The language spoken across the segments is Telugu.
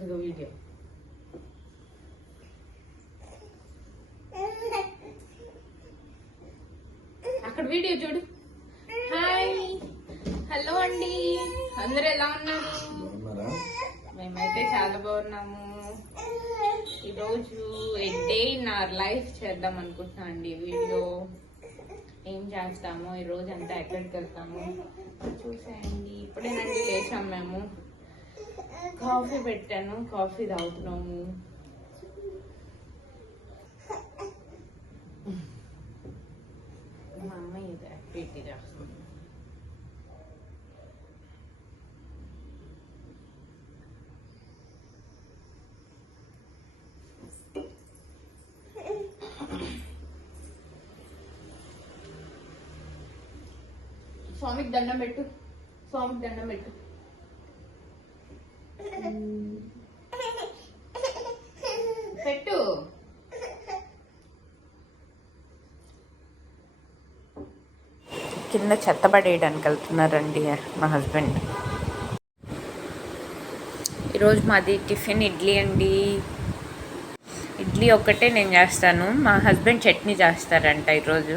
ఇదిగో వీడియో అక్కడ వీడియో చూడు. హాయ్ హలో అండి. అందరూ ఎలా ఉన్నారు? మేమైతే చాలా బాగున్నాము. ఈరోజు a day in our life చేద్దాం అనుకుంటున్నాం అండి వీడియో. ఏం చేస్తాము? ఈ రోజు అంతా ఎక్కడికి వెళ్తాము? చూసేయండి. ఇప్పుడేనండి లేచాం మేము. కాఫీ పెట్టాను కాఫీ తాగుతున్నాము. మా అమ్మ ఇది యాక్టివిటీ స్వామికి దండం పెట్టు స్వామికి దండం పెట్టు. కింద చెత్త పడేయడానికి వెళ్తున్నారండి మా హస్బెండ్. ఈరోజు మాది టిఫిన్ ఇడ్లీ అండి. ఇడ్లీ ఒక్కటే నేను చేస్తాను. మా హస్బెండ్ చట్నీ చేస్తారంట ఈరోజు.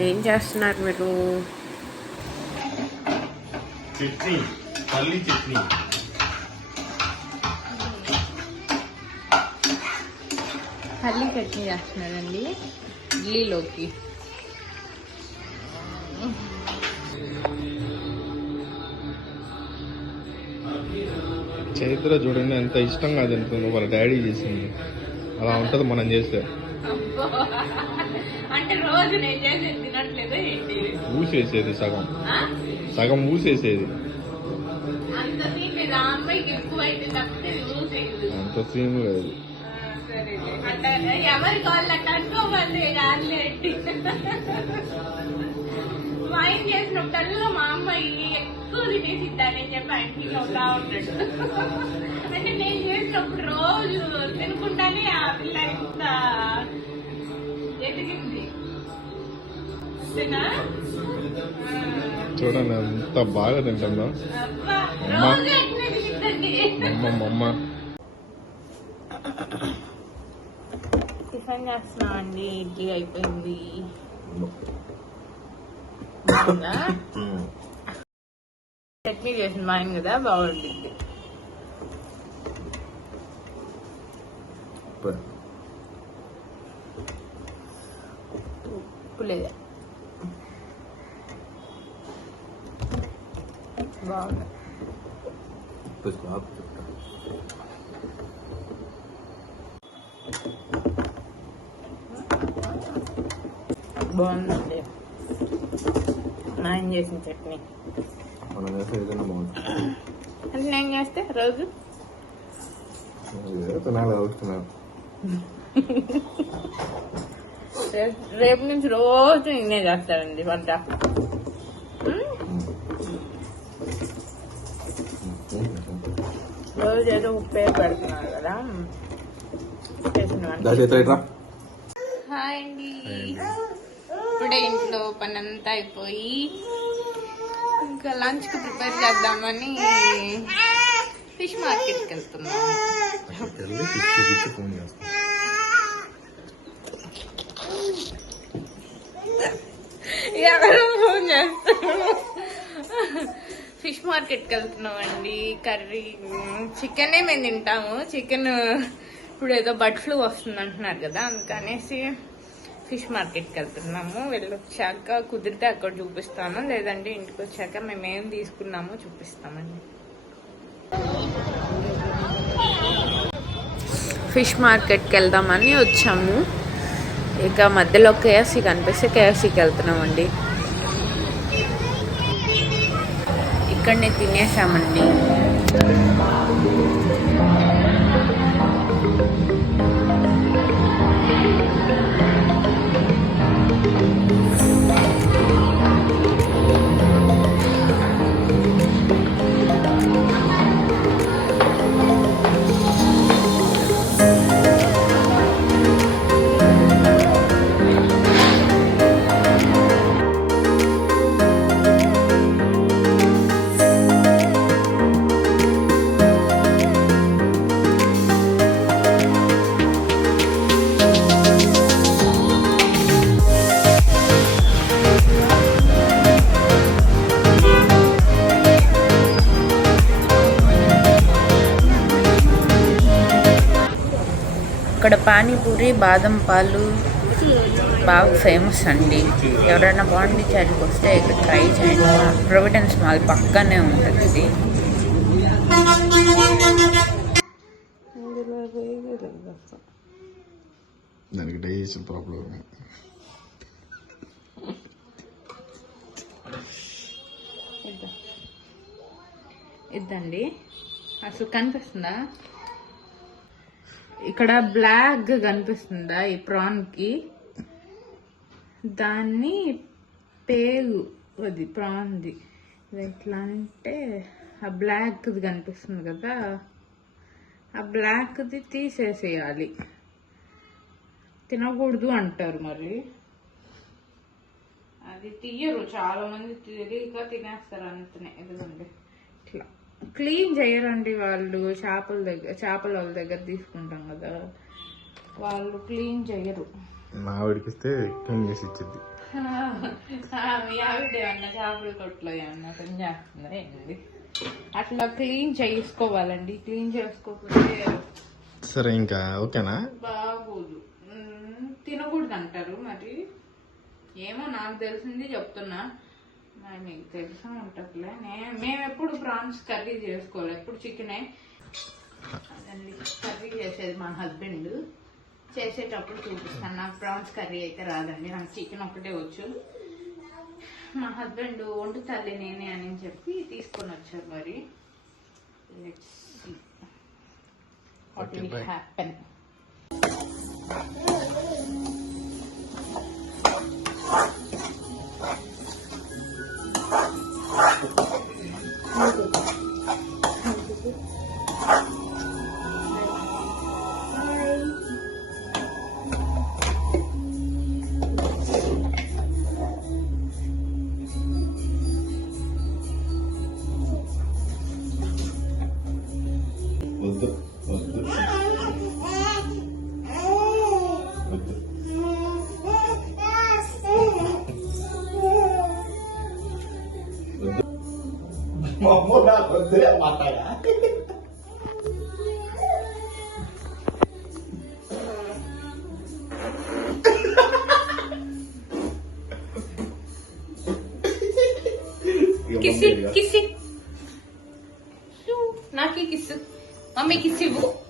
ఏం చేస్తున్నారు మీరు? చట్నీ పల్లి చట్నీ. పల్లి చట్నీ చేస్తున్నారండి. ఇడ్లీలోకి. చైత్ర చూడండి ఎంత ఇష్టంగా తింటుంది వాళ్ళ డాడీ చేసింది. అలా ఉంటది మనం చేస్తే. అంటే రోజు నేను చేసి తినట్లేదు ఊసేసేది సగం? సగం ఊసేసేది. అంత సీన్ లేదు ఆ అమ్మాయికి ఎక్కువ అయితే తప్పితే చూసేది అంత సీన్ లేదు. ఎవరి అనుకోవాలి మా ఆయన చేసినప్పుడల్లా మా అమ్మాయి ఎక్కువ తినేసిద్దానని చెప్పి ఆయన ఫీల్ అవుతా ఉంటాడు అంటే నేను చేసినప్పుడు రోజు తినుకుంటానే ఆ పిల్ల ఇంత చూడండి ఎంత బాగా తింటుందో. అబ్బా, రోజు అట్లనే తినిద్దండి. అమ్మ అమ్మ. టిఫిన్ చేస్తున్నామండి ఇడ్లీ అయిపోయింది. చట్నీ చేసిన మా ఆయన కదా బాగుంటుంది. ఉప్పు లేదా. బాగుంది. బాగుందండి. మా ఆయన చేసిన చట్నీ. మనం చేస్తే ఏదైనా బాగుంటుంది అంటే నేను చేస్తే రోజు? తినాలి అవుతున్నాను రేపు- రేపు నుంచి రోజు నేనే చేస్తానండి వంట. రోజు ఏదో ఉప్పే పెడుతున్నాను కదా. హాయ్ అండి. ఇప్పుడే ఇంట్లో పని అంతా అయిపోయి ఇంకా లంచ్కి ప్రిపేర్ చేద్దామని ఫిష్ మార్కెట్కి వెళ్తున్నాము. ఫోన్ చేస్తాను ఎవరో ఫోన్ చేస్తారు? ఫిష్ మార్కెట్కి వెళ్తున్నామండి. కర్రీ చికెనే మేము తింటాము. చికెన్ ఇప్పుడు ఏదో బర్డ్ ఫ్లూ వస్తుంది అంటున్నారు కదా అందుకనేసి ఫిష్ మార్కెట్కి వెళ్తున్నాము. వెళ్ళొచ్చాక కుదిరితే అక్కడ చూపిస్తాను. లేదంటే ఇంటికి వచ్చాక మేము ఏం తీసుకున్నామో చూపిస్తామండి. ఫిష్ మార్కెట్కి వెళ్దామని వచ్చాము. ఇక మధ్యలో కేఎఫ్సీ కనిపిస్తే కేఎఫ్సీకి వెళ్తున్నామండి. ఇక్కడనే తినేసామండి పానీపూరి బాదం పాలు బాగా ఫేమస్ అండి. ఎవరైనా పాండిచ్చేరికి వస్తే ఇక్కడ ట్రై చేయండి. ప్రొవిడెన్స్ మాల్ పక్కనే ఉంటుంది ఇది. దానికి డైజెషన్ ప్రాబ్లం ఇద్దండి. అసలు కనిపిస్తుందా? ఇక్కడ బ్లాక్ కనిపిస్తుందా ఈ ప్రాన్కి? దాన్ని పేగు అది ప్రాన్ది ఎట్లా అంటే ఆ బ్లాక్ది కనిపిస్తుంది కదా. ఆ బ్లాక్ది తీసేసేయాలి. తినకూడదు అంటారు మరి అది తీయరు చాలా మంది తెలియక తినేస్తారు అంతనే. ఎదుగుండే క్లీన్ చేయరండి వాళ్ళు చేపల దగ్గర చేపల వాళ్ళ దగ్గర తీసుకుంటాం కదా. వాళ్ళు క్లీన్ చేయరు. మా ఆవిడకి ఇస్తే క్లీన్ చేసి ఇచ్చింది మీ ఆవిడ ఏమన్నా చేపల కొట్లో ఏమన్నా పని చేస్తుందా అట్లా క్లీన్ చేసుకోవాలండి. క్లీన్ చేసుకోకపోతే సరే ఇంకా ఓకేనా? బాగోదు. తినకూడదు అంటారు మరి. ఏమో నాకు తెలిసింది చెప్తున్నా. మీకు తెలిసే ఉంటుందిలే. నే- మేము ఎప్పుడు ప్రాన్స్ కర్రీ చేసుకోవాలి ఎప్పుడు చికెనే. అదండి. కర్రీ చేసేది మా హస్బెండ్. చేసేటప్పుడు చూపిస్తాను. నాకు ప్రాన్స్ కర్రీ అయితే రాదండి. నాకు చికెన్ ఒకటే వచ్చు. మా హస్బెండ్ వండుతాలే నేనే అని చెప్పి తీసుకొని వచ్చారు మరి. Let's what Okay, will bye. Happen వద్దు Saya nak matai lah. Kisi, kisi. Shoo, naki kisu. Mami kisi bu.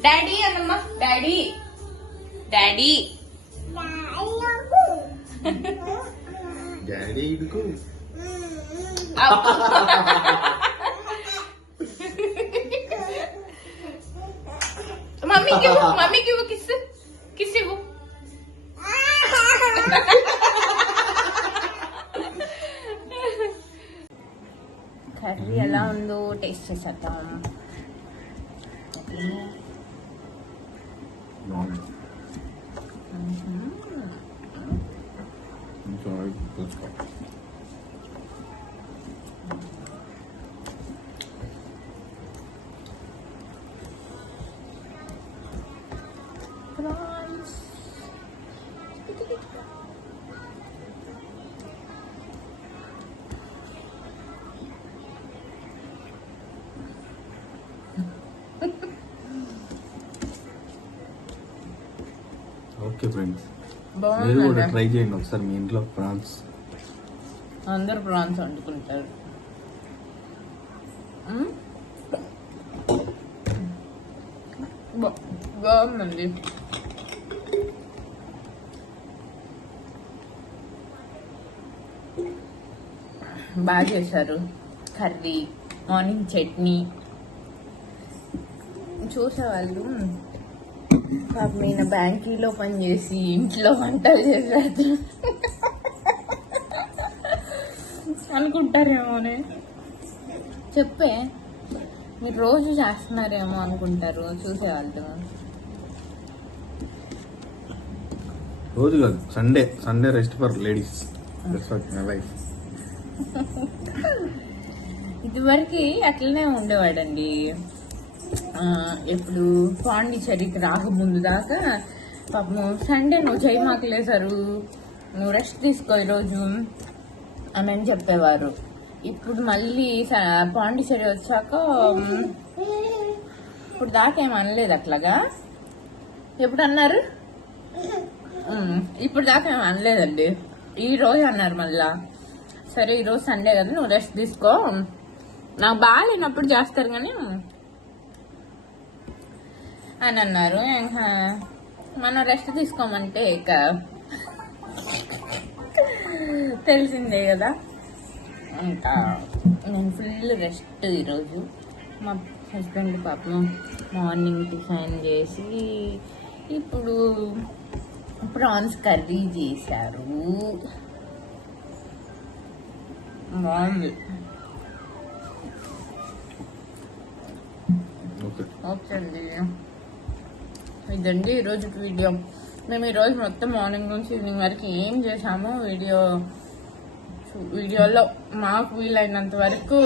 Daddy ya nama? Daddy. Daddy. Daddy aku. Daddy aku. Mami kyu? Mami kyu kiss? Kiss kyu? Curry alone do taste sesat tama. Okay. Mm -hmm. sorry let's go. Okay friends. మీరు కూడా ట్రై చేయండి ఒకసారి మీ ఇంట్లో ప్రాన్స్. అందరు ప్రాన్స్ వండుకుంటారు. బాగుందండి. బాగా చేశారు. Curry morning chutney. చూసేవాళ్ళు. పాపం ఈయన బ్యాంకీలో పనిచేసి ఇంట్లో వంటలు చేశారు అనుకుంటారేమోనే? చెప్పే. మీరు రోజు చేస్తున్నారేమో అనుకుంటారు. చూసేవాళ్ళు. రోజు కాదు Sunday Sunday rest for ladies my life ఇదివరకు అట్లనే ఉండేవాడండి. ఇప్పుడు ఎప్పుడు పాండిచేరికి రాకముందు దాకా పాపము సండే నువ్వు చేయి మాకలేసారు నువ్వు రెస్ట్ తీసుకో ఈరోజు అని అని చెప్పేవారు. ఇప్పుడు మళ్ళీ పాండిచేరి వచ్చాక ఇప్పుడు దాకా అనలేదు అట్లాగా? ఎప్పుడు అన్నారు? ఇప్పుడు దాకా ఏమి అనలేదండి. ఈ రోజు అన్నారు మళ్ళా. సరే ఈరోజు సండే కదా నువ్వు రెస్ట్ తీసుకో. నాకు బాగాలేనప్పుడు చేస్తారు కానీ అని అన్నారు. మనం రెస్ట్ తీసుకోమంటే ఇక తెలిసిందే కదా. ఇంకా నేను ఫుల్ రెస్ట్ ఈరోజు. మా హస్బెండ్ పాపం మార్నింగ్ టిఫిన్ చేసి ఇప్పుడు ప్రాన్స్ కర్రీ చేశారు. బాగుంది. ఓకే. ఓకే అండి. ఇదండి ఈరోజు వీడియో. మేము ఈరోజు మొత్తం మార్నింగ్ నుంచి ఈవినింగ్ వరకు ఏం చేసామో వీడియో వీడియోలో మాకు వీలైనంత వరకు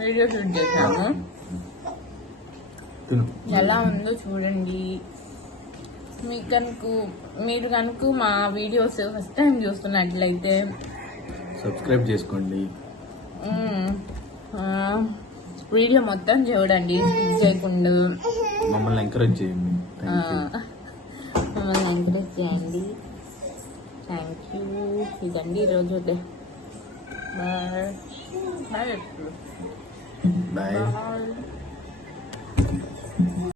వీడియో షూట్ చేసాము ఎలా ఉందో చూడండి. మీకు కనుక మీరు కనుక మా వీడియోస్ ఫస్ట్ టైం చూస్తున్నట్లయితే. సబ్స్క్రైబ్ చేసుకోండి. వీడియో మొత్తం చూడండి. చేయకుండా. మమ్మల్ని ఎంకరేజ్ చేయండి. థ్యాంక్ యూ మమ్మల్ని ఎంకరేజ్ చేయండి థ్యాంక్ యూ ఇదండి ఈరోజు బాయ్ బాయ్ బాయ్ బాయ్